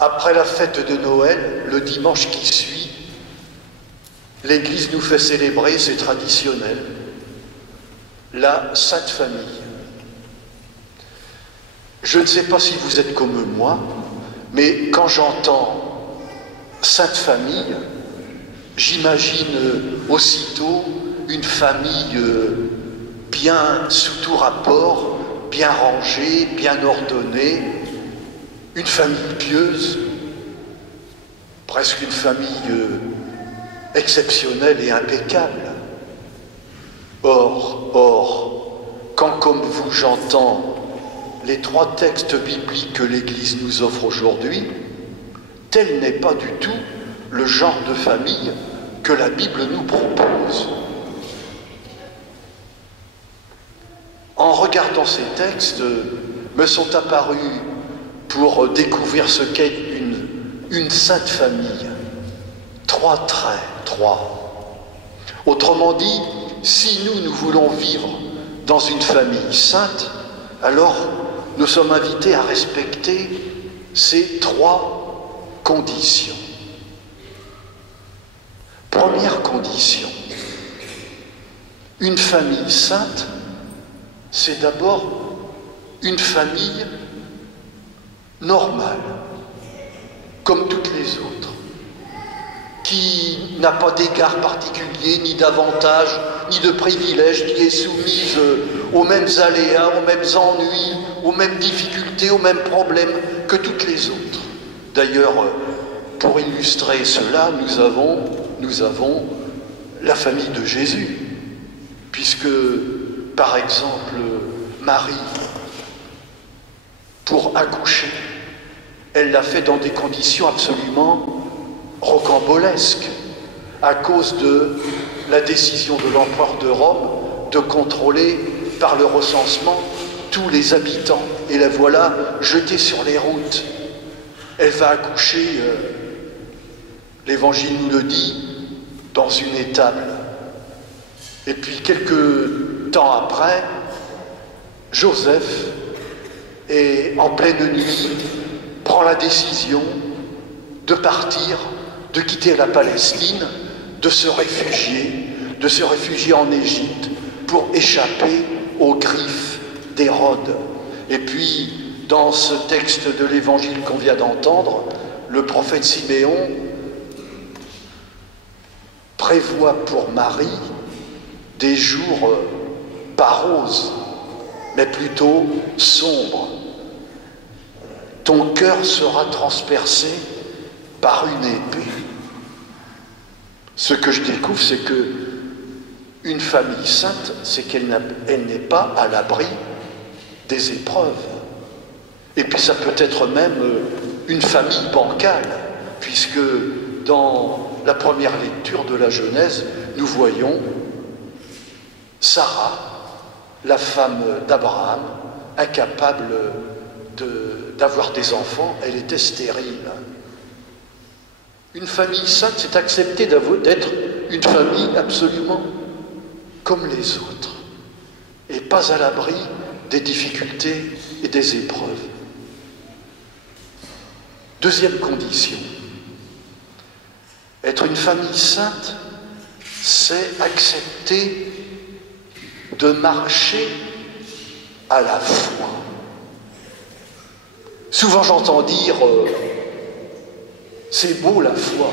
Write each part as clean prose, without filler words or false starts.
Après la fête de Noël, le dimanche qui suit, l'Église nous fait célébrer, c'est traditionnel, la Sainte Famille. Je ne sais pas si vous êtes comme moi, mais quand j'entends Sainte Famille, j'imagine aussitôt une famille bien sous tout rapport, bien rangée, bien ordonnée, une famille pieuse, presque une famille exceptionnelle et impeccable. Or, quand comme vous j'entends les 3 textes bibliques que l'Église nous offre aujourd'hui, tel n'est pas du tout le genre de famille que la Bible nous propose. En regardant ces textes, me sont apparus, pour découvrir ce qu'est une sainte famille, 3 traits, 3. Autrement dit, si nous voulons vivre dans une famille sainte, alors nous sommes invités à respecter ces 3 conditions. Première condition, une famille sainte, c'est d'abord une famille normale, comme toutes les autres, qui n'a pas d'égard particulier, ni d'avantage, ni de privilège, qui est soumise aux mêmes aléas, aux mêmes ennuis, aux mêmes difficultés, aux mêmes problèmes que toutes les autres. D'ailleurs, pour illustrer cela, nous avons la famille de Jésus, puisque, par exemple, Marie, pour accoucher, elle l'a fait dans des conditions absolument rocambolesques, à cause de la décision de l'empereur de Rome de contrôler par le recensement tous les habitants. Et la voilà jetée sur les routes. Elle va accoucher, l'Évangile nous le dit, dans une étable. Et puis quelques temps après, Joseph, est en pleine nuit, prend la décision de partir, de quitter la Palestine, de se réfugier en Égypte pour échapper aux griffes d'Hérode. Et puis, dans ce texte de l'Évangile qu'on vient d'entendre, le prophète Siméon prévoit pour Marie des jours pas roses, mais plutôt sombres. Ton cœur sera transpercé par une épée. Ce que je découvre, c'est que une famille sainte, c'est qu'elle n'est pas à l'abri des épreuves. Et puis ça peut être même une famille bancale, puisque dans la première lecture de la Genèse, nous voyons Sarah, la femme d'Abraham, incapable d'avoir des enfants, elle était stérile. Une famille sainte, c'est accepter d'être une famille absolument comme les autres, et pas à l'abri des difficultés et des épreuves. Deuxième condition, être une famille sainte, c'est accepter de marcher à la foi. Souvent j'entends dire c'est beau la foi.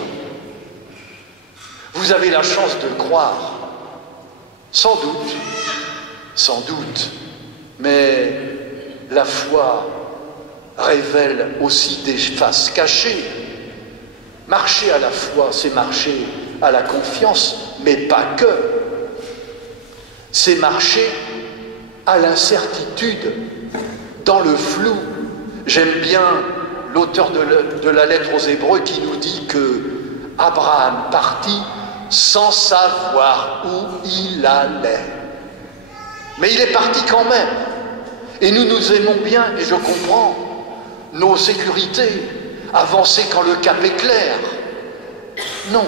Vous avez la chance de croire. Sans doute, mais la foi révèle aussi des faces cachées. Marcher à la foi, c'est marcher à la confiance, mais pas que. C'est marcher à l'incertitude, dans le flou. J'aime bien l'auteur de la lettre aux Hébreux qui nous dit que Abraham partit sans savoir où il allait. Mais il est parti quand même. Et nous aimons bien, et je comprends, nos sécurités, avancer quand le cap est clair. Non.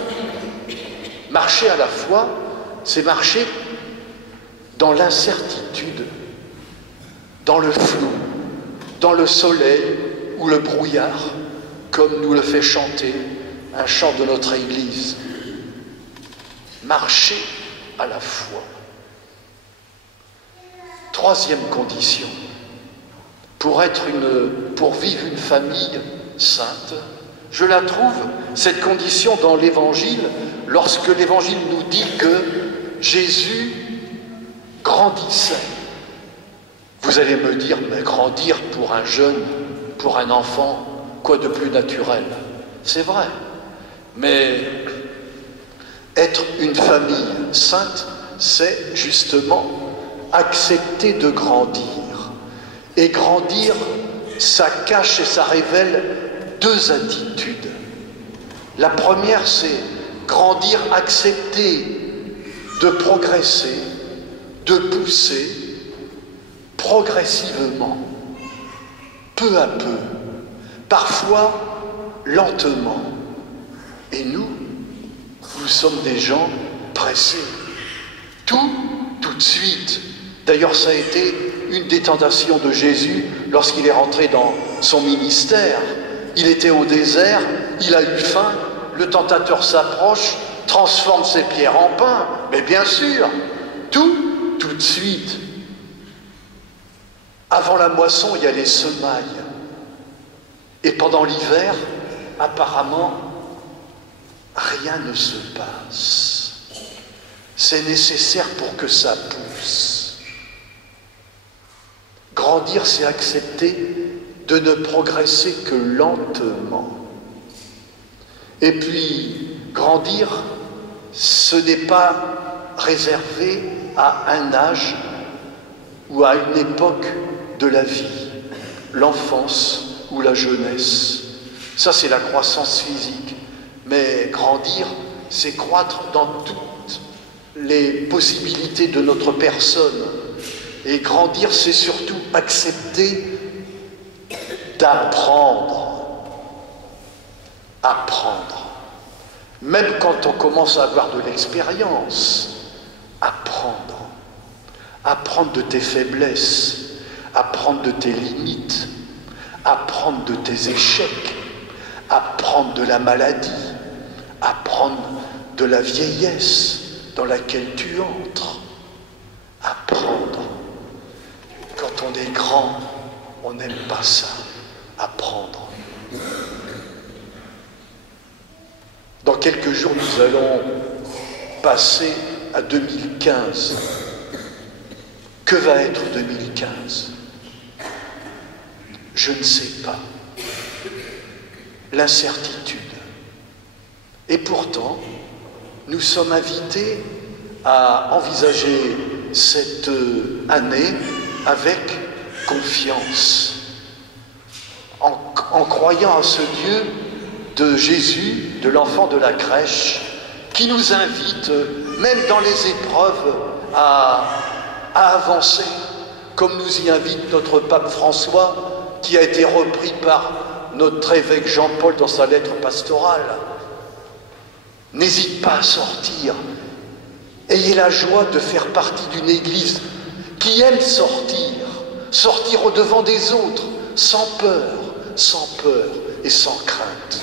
Marcher à la foi, c'est marcher dans l'incertitude, dans le flou, dans le soleil ou le brouillard, comme nous le fait chanter un chant de notre Église. Marcher à la foi. Troisième condition, pour vivre une famille sainte, je la trouve, cette condition, dans l'Évangile, lorsque l'Évangile nous dit que Jésus grandissait. Vous allez me dire, mais grandir pour un jeune, pour un enfant, quoi de plus naturel? C'est vrai, mais être une famille sainte, c'est justement accepter de grandir. Et grandir, ça cache et ça révèle deux attitudes. La première, c'est grandir, accepter de progresser, de pousser progressivement, peu à peu, parfois lentement. Et nous sommes des gens pressés. Tout de suite. D'ailleurs, ça a été une des tentations de Jésus lorsqu'il est rentré dans son ministère. Il était au désert, il a eu faim, le tentateur s'approche, transforme ses pierres en pain. Mais bien sûr, tout de suite. Avant la moisson, il y a les semailles. Et pendant l'hiver, apparemment, rien ne se passe. C'est nécessaire pour que ça pousse. Grandir, c'est accepter de ne progresser que lentement. Et puis, grandir, ce n'est pas réservé à un âge ou à une époque de la vie, l'enfance ou la jeunesse. Ça, c'est la croissance physique. Mais grandir, c'est croître dans toutes les possibilités de notre personne. Et grandir, c'est surtout accepter d'apprendre. Apprendre. Même quand on commence à avoir de l'expérience, apprendre. Apprendre de tes faiblesses, apprendre de tes limites, apprendre de tes échecs, apprendre de la maladie, apprendre de la vieillesse dans laquelle tu entres. Apprendre. Quand on est grand, on n'aime pas ça. Apprendre. Dans quelques jours, nous allons passer à 2015. Que va être 2015? Je ne sais pas. L'incertitude. Et pourtant, nous sommes invités à envisager cette année avec confiance, en croyant à ce Dieu de Jésus, de l'enfant de la crèche, qui nous invite, même dans les épreuves, à avancer, comme nous y invite notre pape François, qui a été repris par notre évêque Jean-Paul dans sa lettre pastorale. N'hésite pas à sortir. Ayez la joie de faire partie d'une église qui aime sortir au devant des autres, sans peur et sans crainte.